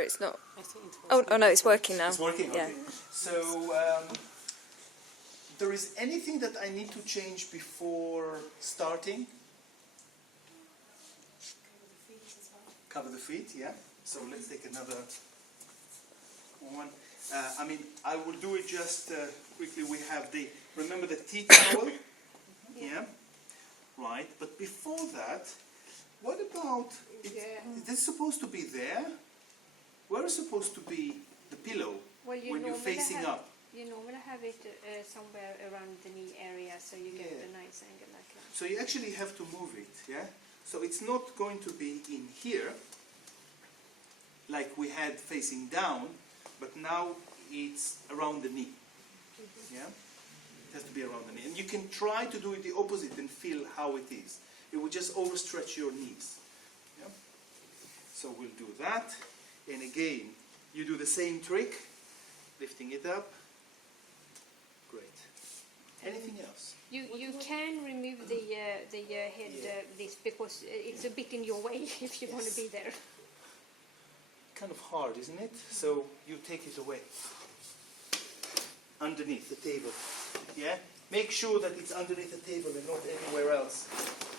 It's not. I think it Oh, was oh no, it's working now. It's working? Yeah. Okay. So, there is anything that I need to change before starting? Cover the feet, yeah. So let's take another one. I mean, I will do it just quickly. We have the, remember the tea towel? Yeah. Right, but before that, what about, is this supposed to be there? Where is supposed to be the pillow Well, when you're facing up? You normally have it somewhere around the knee area, so you get Yeah. a nice angle like that. So you actually have to move it, yeah? So it's not going to be in here, like we had facing down, but now it's around the knee, yeah? It has to be around the knee. And you can try to do it the opposite and feel how it is. It will just overstretch your knees, yeah? So we'll do that. And again, you do the same trick, lifting it up. Great. Anything else? You can remove the head this because it's a bit in your way if you want to be there. Kind of hard, isn't it? So you take it away. Underneath the table. Yeah? Make sure that it's underneath the table and not anywhere else.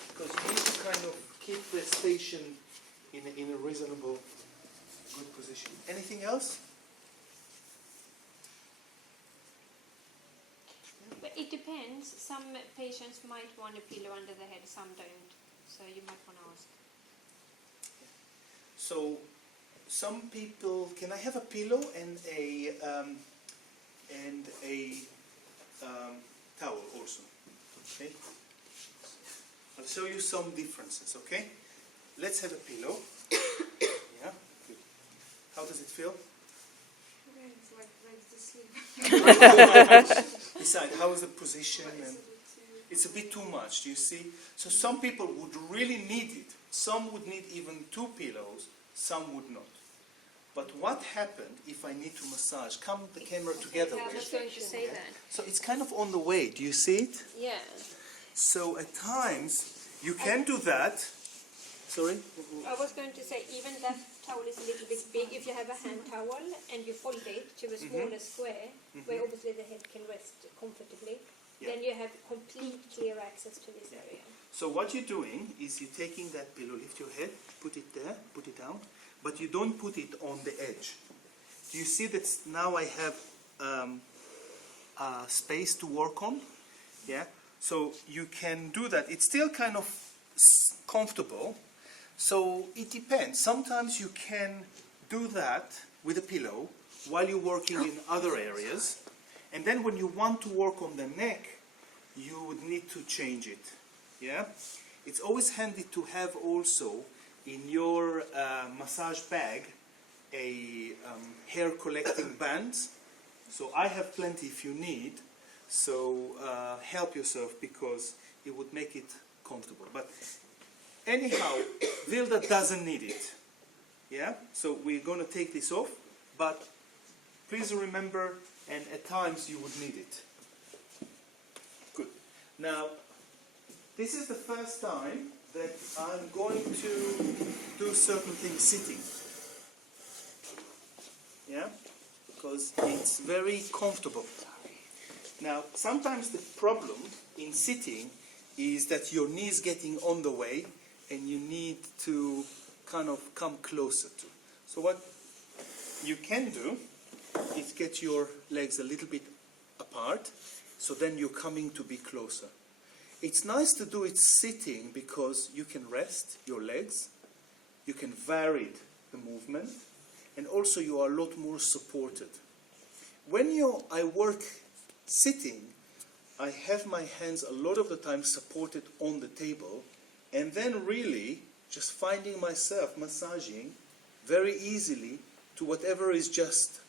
Because you need to kind of keep the station in a reasonable, good position. Anything else? But it depends. Some patients might want a pillow under the head, some don't. So you might want to ask. So some people, can I have a pillow and a towel also? Okay. I'll show you some differences. Okay. Let's have a pillow. Yeah. Good. How does it feel? It's like ready to sleep. Decide how is the position, and it's a bit too much. Do you see? So some people would really need it. Some would need even 2 pillows. Some would not. But what happened if I need to massage? Come the camera together I was with. going to say that. So it's kind of on the way. Do you see it? Yeah. So at times you can do that. Sorry? I was going to say even that towel is a little bit big. If you have a hand towel and you fold it to a smaller square, where obviously the head can rest comfortably, then you have complete clear access to this area. So what you're doing is you're taking that pillow, lift your head, put it there, put it down, but you don't put it on the edge. Do you see that now I have space to work on? Yeah. So you can do that. It's still kind of comfortable. So it depends. Sometimes you can do that with a pillow while you're working in other areas. And then when you want to work on the neck, you would need to change it. Yeah? It's always handy to have also in your massage bag a hair collecting band. So I have plenty if you need. So help yourself because it would make it comfortable. But anyhow, Vilda doesn't need it. Yeah? So we're going to take this off. But please remember, and at times you would need it. Good. Now, this is the first time that I'm going to do certain things sitting. Yeah? Because it's very comfortable. Now, sometimes the problem in sitting is that your knee is getting on the way and you need to kind of come closer to. So what you can do is get your legs a little bit apart, so then you're coming to be closer. It's nice to do it sitting because you can rest your legs, you can vary the movement, and also you are a lot more supported. When I work sitting, I have my hands a lot of the time supported on the table, and then really just finding myself massaging very easily to whatever is just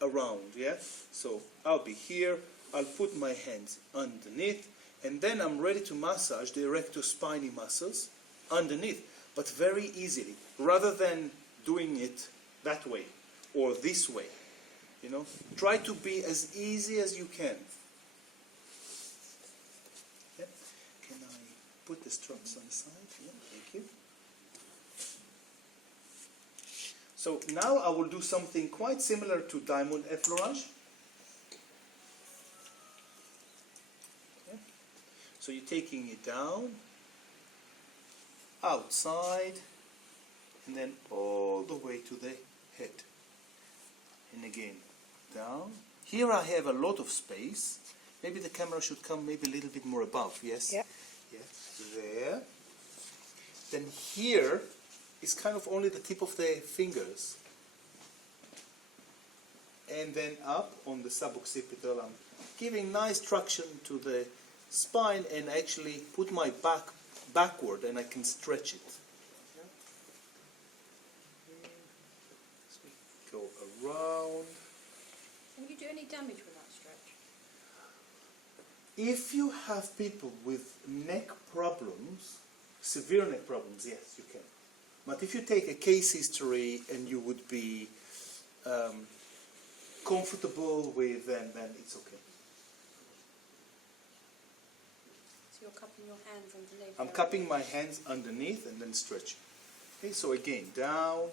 around, yeah? So I'll be here, I'll put my hands underneath, and then I'm ready to massage the erectospinae muscles underneath, but very easily, rather than doing it that way or this way. You know, try to be as easy as you can. Yeah. Can I put the straps on the side? Yeah, thank you. So now I will do something quite similar to diamond effleurage. Okay. So you're taking it down, outside, and then all the way to the head. And again, down. Here I have a lot of space. Maybe the camera should come maybe a little bit more above, yes? Yep. Yeah, there. Then here is kind of only the tip of the fingers. And then up on the suboccipital, I'm giving nice traction to the spine and actually put my back backward and I can stretch it. As we go around. Can you do any damage with that stretch? If you have people with neck problems, severe neck problems, yes, you can. But if you take a case history and you would be comfortable with, then it's okay. So you're cupping your hands underneath? I'm cupping my hands underneath and then stretching. Okay, so again, down.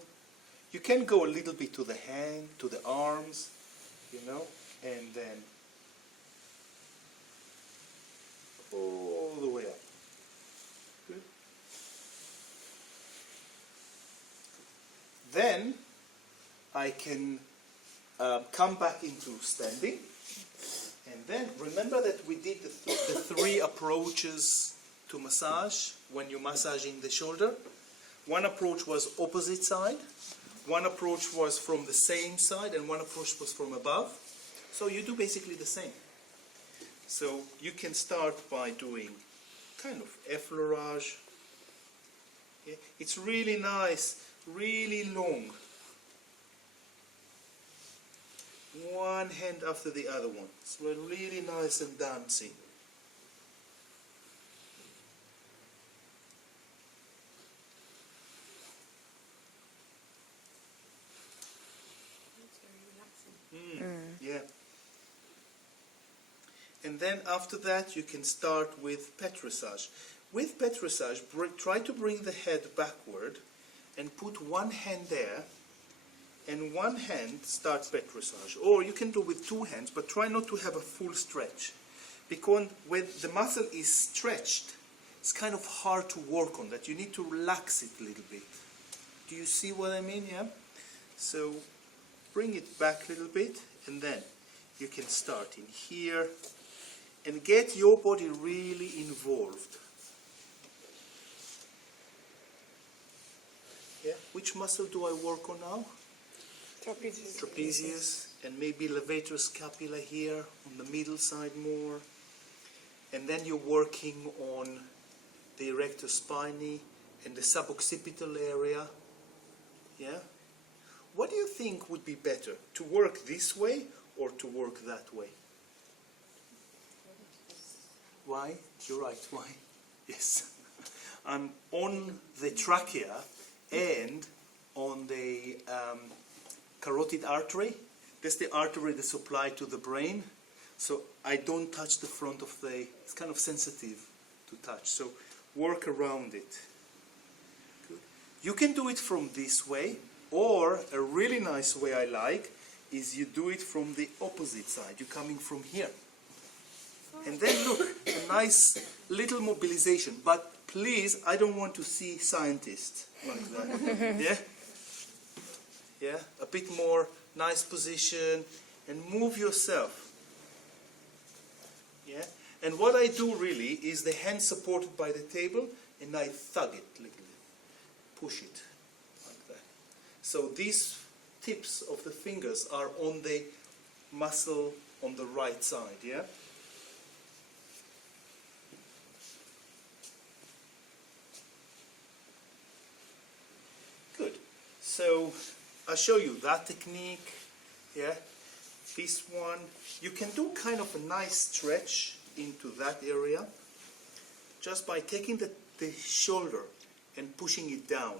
You can go a little bit to the hand, to the arms, you know, and then all the way up. Good. Then I can come back into standing, and then remember that we did the three approaches to massage when you're massaging the shoulder. One approach was opposite side, one approach was from the same side, and one approach was from above. So you do basically the same. So you can start by doing kind of effleurage. Okay. It's really nice, really long. One hand after the other one. It's really nice and dancing. It's very relaxing. Yeah. And then after that you can start with pet massage. With pet massage, try to bring the head backward and put one hand there and one hand start pet massage. Or you can do with two hands, but try not to have a full stretch. Because when the muscle is stretched, it's kind of hard to work on that. You need to relax it a little bit. Do you see what I mean? Yeah? So bring it back a little bit, and then you can start in here and get your body really involved. Yeah? Which muscle do I work on now? Trapezius. Trapezius, and maybe levator scapula here on the middle side more. And then you're working on the erector spinae and the suboccipital area. Yeah? What do you think would be better? To work this way or to work that way? Why? You're right, why? Yes. I'm on the trachea and on the carotid artery. That's the artery that supplies to the brain. So I don't touch the front of the, it's kind of sensitive to touch. So work around it. Good. You can do it from this way, or a really nice way I like is you do it from the opposite side. You're coming from here. And then look, a nice little mobilization. But please, I don't want to see scientists like that. Yeah? Yeah? A bit more nice position and move yourself. Yeah? And what I do really is the hand supported by the table and I thug it a little bit. Push it like that. So these tips of the fingers are on the muscle on the right side. Yeah? Good. So I'll show you that technique. Yeah? This one. You can do kind of a nice stretch into that area just by taking the shoulder and pushing it down.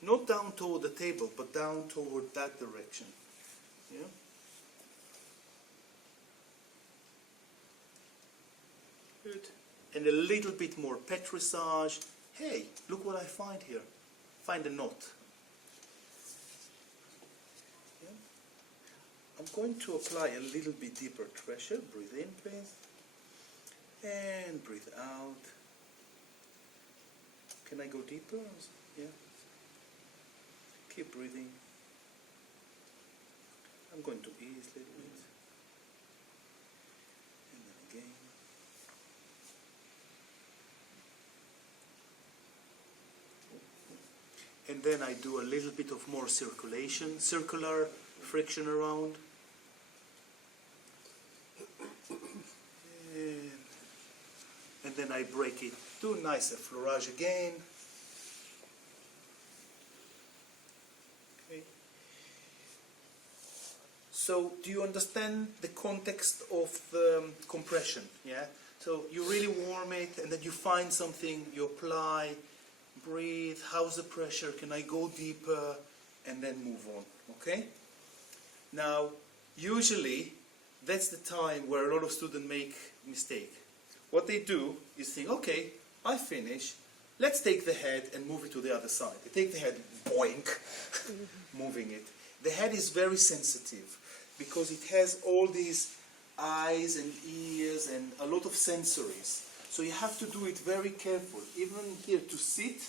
Not down toward the table, but down toward that direction. Yeah? Good. And a little bit more pet massage. Hey, look what I find here. Find a knot. I'm going to apply a little bit deeper pressure. Breathe in, please. And breathe out. Can I go deeper? Yeah. Keep breathing. I'm going to ease a little bit. And then again. And then I do a little bit of more circulation, circular friction around. And then I break it. Do nice effleurage again. Okay. So do you understand the context of the compression? Yeah. So you really warm it, and then you find something, you apply, breathe. How's the pressure? Can I go deeper? And then move on. Okay. Now, usually, that's the time where a lot of students make mistake. What they do is think, okay, I finish, let's take the head and move it to the other side. They take the head, boink, moving it. The head is very sensitive because it has all these eyes and ears and a lot of sensories. So you have to do it very careful, even here to sit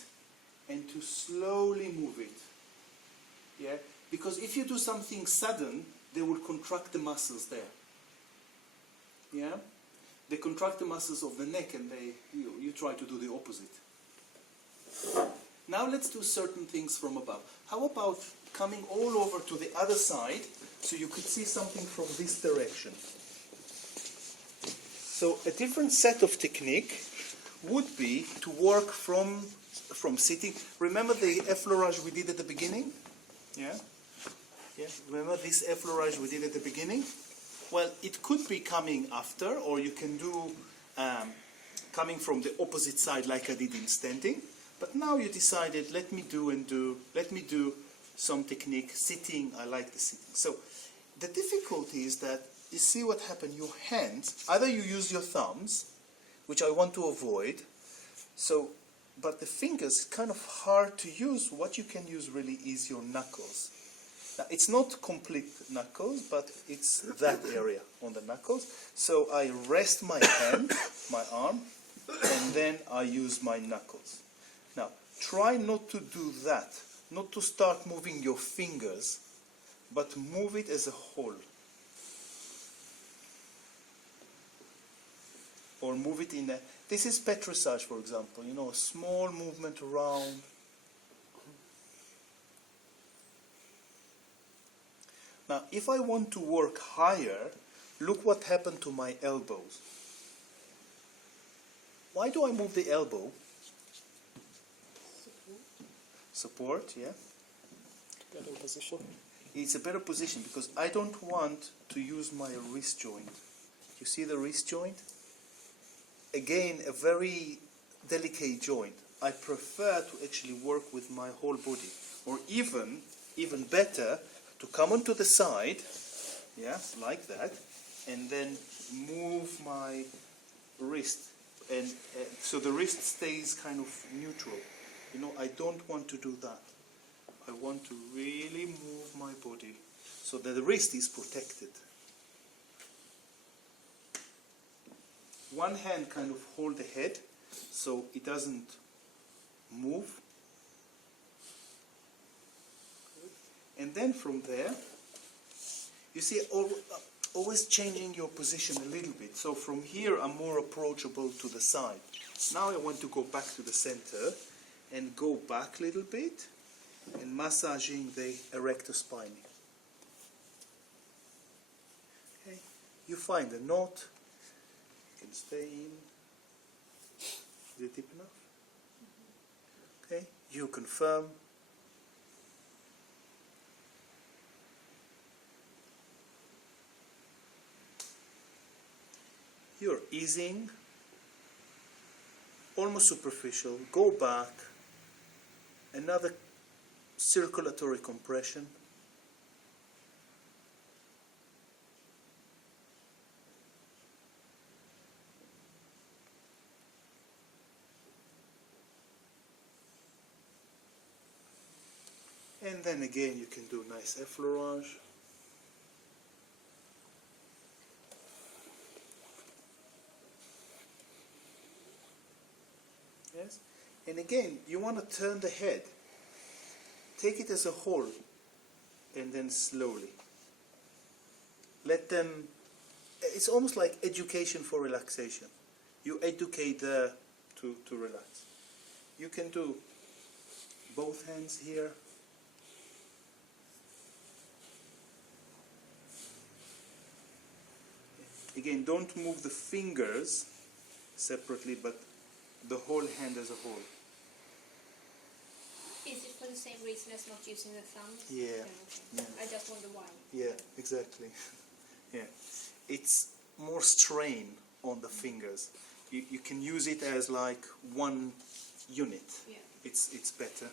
and to slowly move it. Yeah? Because if you do something sudden, they will contract the muscles there. Yeah? They contract the muscles of the neck, and you try to do the opposite. Now let's do certain things from above. How about coming all over to the other side so you could see something from this direction? So a different set of technique would be to work from sitting. Remember the effleurage we did at the beginning? Yeah? Yeah? Remember this effleurage we did at the beginning? Well, it could be coming after, or you can do coming from the opposite side like I did in standing. But now you decided, let me do some technique sitting. I like the sitting. So the difficulty is that you see what happened. Your hands, either you use your thumbs, which I want to avoid. So, but the fingers is kind of hard to use. What you can use really is your knuckles. Now, it's not complete knuckles, but it's that area on the knuckles. So I rest my hand, my arm, and then I use my knuckles. Now, try not to do that, not to start moving your fingers, but move it as a whole. Or move it in a... This is petrissage, for example, you know, a small movement around. Now, if I want to work higher, look what happened to my elbows. Why do I move the elbow? Support, yeah. Better position. It's a better position because I don't want to use my wrist joint. You see the wrist joint? Again, a very delicate joint. I prefer to actually work with my whole body. Or even better, to come onto the side, yeah, like that, and then move my wrist, and so the wrist stays kind of neutral. You know, I don't want to do that. I want to really move my body so that the wrist is protected. One hand kind of hold the head so it doesn't move. And then from there, you see, always changing your position a little bit. So from here, I'm more approachable to the side. Now I want to go back to the center and go back a little bit and massaging the erector spine. Okay, you find a knot. You can stay in. Is it deep enough? Okay, you confirm. You're easing, almost superficial, go back, another circulatory compression. And then again you can do nice effleurage. Yes? And again, you want to turn the head. Take it as a whole, and then slowly. Let them, it's almost like education for relaxation. You educate to relax. You can do both hands here. Again, don't move the fingers separately, but the whole hand as a whole. Is it for the same reason as not using the thumbs? Yeah. Okay. Yeah. I just wonder why. Yeah, exactly. Yeah, it's more strain on the fingers. You can use it as like one unit. Yeah. It's better.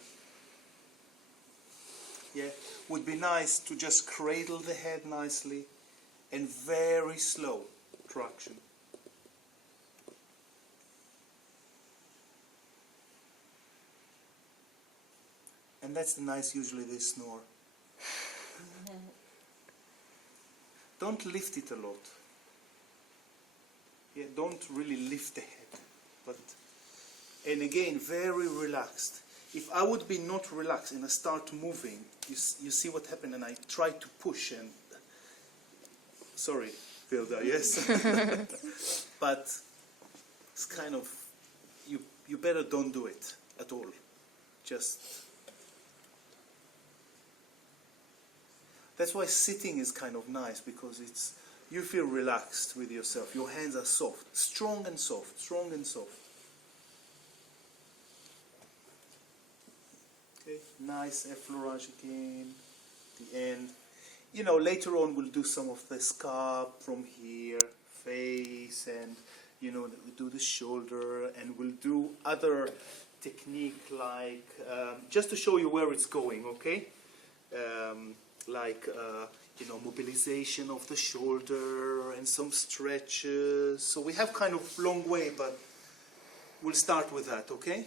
Yeah, would be nice to just cradle the head nicely and very slow traction. And that's the nice, usually they snore. Don't lift it a lot. Yeah, don't really lift the head. And again, very relaxed. If I would be not relaxed and I start moving, you see what happened, and I try to push and... Sorry, Vilda, yes? But it's kind of... You better don't do it at all. Just... That's why sitting is kind of nice, because you feel relaxed with yourself. Your hands are soft, strong and soft, strong and soft. Okay, nice effleurage again, the end. You know, later on we'll do some of the scalp from here, face, and you know, we do the shoulder, and we'll do other technique like, just to show you where it's going, okay? Like, you know, mobilization of the shoulder and some stretches. So we have kind of long way, but we'll start with that, okay?